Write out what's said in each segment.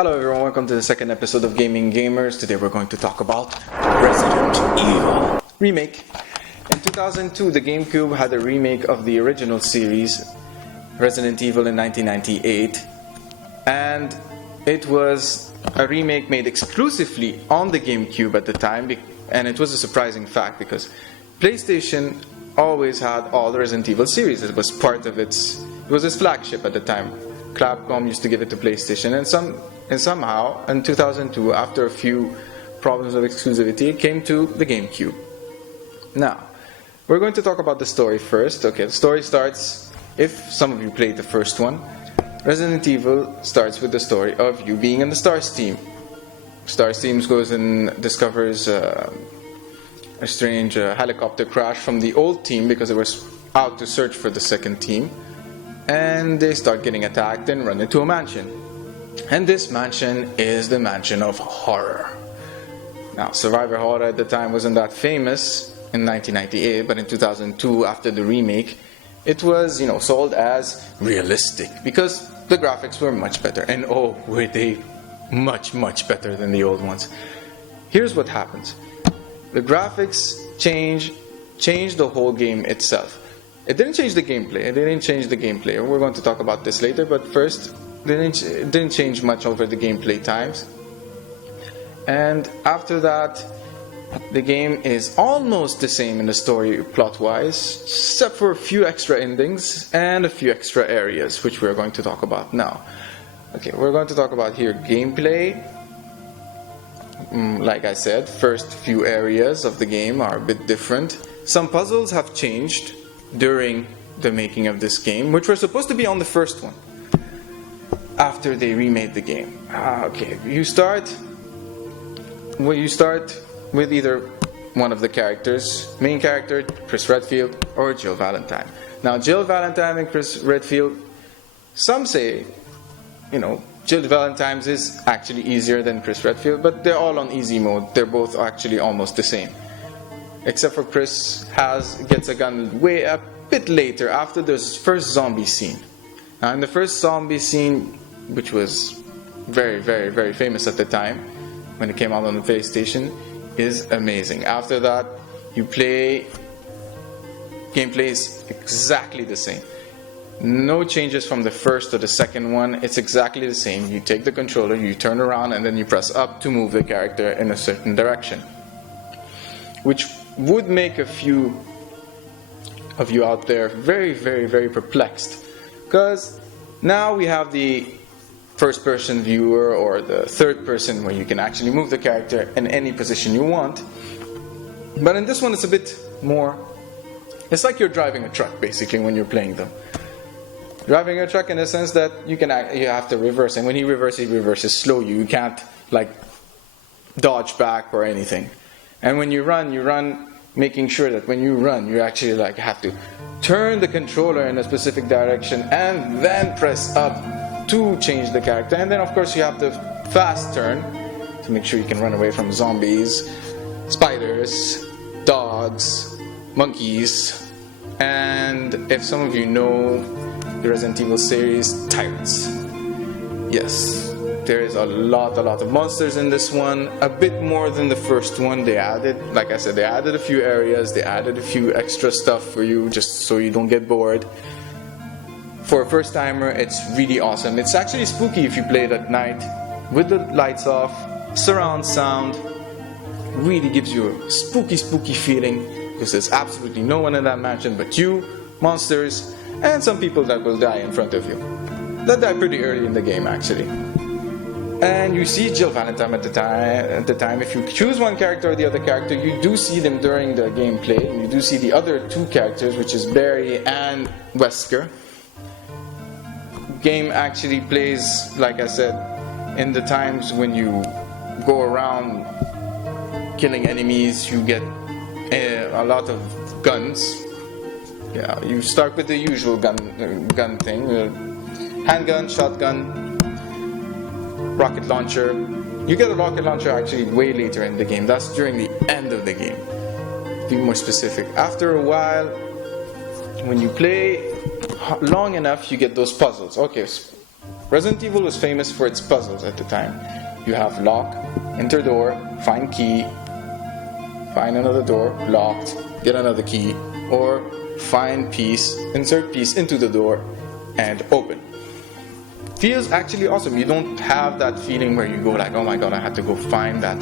Hello everyone, welcome to the second episode of Gaming Gamers. Today we're going to talk about Resident Evil Remake. In 2002, the GameCube had a remake of the original series, Resident Evil in 1998. And it was a remake made exclusively on the GameCube at the time. And it was a surprising fact because PlayStation always had all the Resident Evil series. It was part of it was its flagship at the time. Capcom used to give it to PlayStation, and somehow in 2002, after a few problems of exclusivity, it came to the GameCube. Now, we're going to talk about the story first. Okay, the story starts, if some of you played the first one, Resident Evil starts with the story of you being in the STARS team. STARS team goes and discovers a strange helicopter crash from the old team because it was out to search for the second team. And they start getting attacked and run into a mansion. And this mansion is the mansion of horror. Now, Survivor Horror at the time wasn't that famous in 1998, but in 2002, after the remake, it was, sold as realistic because the graphics were much better. And oh, were they much, much better than the old ones. Here's what happens. The graphics changed the whole game itself. It didn't change the gameplay. We're going to talk about this later, but first, it didn't change much over the gameplay times. And after that, the game is almost the same in the story plot-wise, except for a few extra endings and a few extra areas, which we're going to talk about now. Okay, we're going to talk about here gameplay. Like I said, first few areas of the game are a bit different. Some puzzles have changed during the making of this game, which were supposed to be on the first one after they remade the game. Okay, you start with either one of the characters, main character Chris Redfield or Jill Valentine. Now Jill Valentine and Chris Redfield, some say Jill Valentine's is actually easier than Chris Redfield, but they're all on easy mode. They're both actually almost the same. Except for Chris gets a gun way a bit later after the first zombie scene. Now in the first zombie scene, which was very, very, very famous at the time when it came out on the PlayStation, is amazing. After that, gameplay is exactly the same. No changes from the first to the second one. It's exactly the same. You take the controller, you turn around, and then you press up to move the character in a certain direction, which would make a few of you out there very, very, very perplexed, because now we have the first person viewer or the third person where you can actually move the character in any position you want. But in this one it's a bit more, it's like you're driving a truck basically when you're playing them. Driving a truck in the sense that you have to reverse, and when he reverses slow. You can't dodge back or anything. And when you run making sure that when you run, you actually have to turn the controller in a specific direction and then press up to change the character. And then of course you have to fast turn to make sure you can run away from zombies, spiders, dogs, monkeys, and if some of you know the Resident Evil series, tyrants. Yes. There is a lot of monsters in this one, a bit more than the first one. They added a few areas, they added a few extra stuff for you just so you don't get bored. For a first timer, it's really awesome. It's actually spooky if you play it at night with the lights off. Surround sound really gives you a spooky feeling because there's absolutely no one in that mansion but you, monsters, and some people that will die in front of you. That die pretty early in the game actually. And you see Jill Valentine at the time. If you choose one character or the other character, you do see them during the gameplay. You do see the other two characters, which is Barry and Wesker. Game actually plays, like I said, in the times when you go around killing enemies, you get a lot of guns. Yeah, you start with the usual gun thing, handgun, shotgun, rocket launcher. You get a rocket launcher actually way later in the game. That's during the end of the game. To be more specific. After a while, when you play long enough, you get those puzzles. Okay, Resident Evil was famous for its puzzles at the time. You have lock, enter door, find key, find another door, locked, get another key, or find piece, insert piece into the door, and open. Feels actually awesome. You don't have that feeling where you go like, oh my god, I had to go find that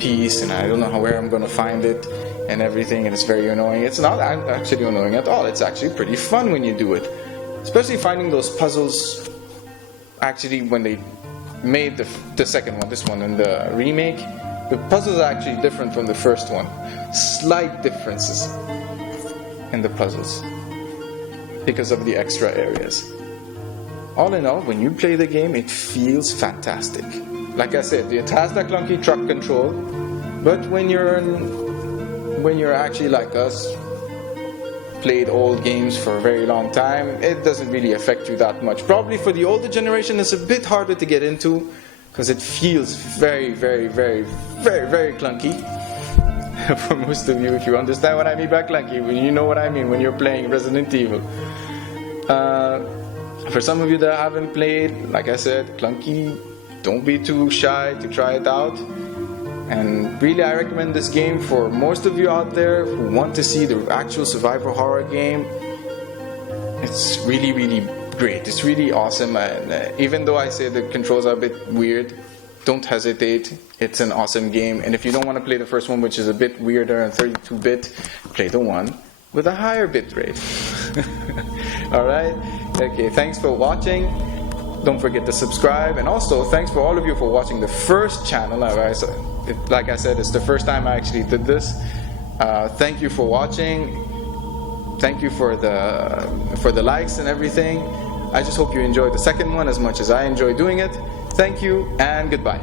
piece and I don't know where I'm gonna find it and everything, and it's very annoying. It's not actually annoying at all. It's actually pretty fun when you do it, especially finding those puzzles. Actually, when they made the second one, this one in the remake, the puzzles are actually different from the first one. Slight differences in the puzzles because of the extra areas. All in all, when you play the game, it feels fantastic. Like I said, it has that clunky truck control, but when you're actually like us, played old games for a very long time, it doesn't really affect you that much. Probably for the older generation, it's a bit harder to get into because it feels very, very, very, very, very clunky. For most of you, if you understand what I mean by clunky, you know what I mean when you're playing Resident Evil. For some of you that haven't played, like I said, clunky, don't be too shy to try it out. And really, I recommend this game for most of you out there who want to see the actual survival horror game. It's really, really great. It's really awesome. And even though I say the controls are a bit weird, don't hesitate. It's an awesome game. And if you don't want to play the first one, which is a bit weirder and 32-bit, play the one with a higher bit rate. Alright? Okay, thanks for watching. Don't forget to subscribe. And also, thanks for all of you for watching the first channel. Like I said, it's the first time I actually did this. Thank you for watching. Thank you for the likes and everything. I just hope you enjoyed the second one as much as I enjoy doing it. Thank you and goodbye.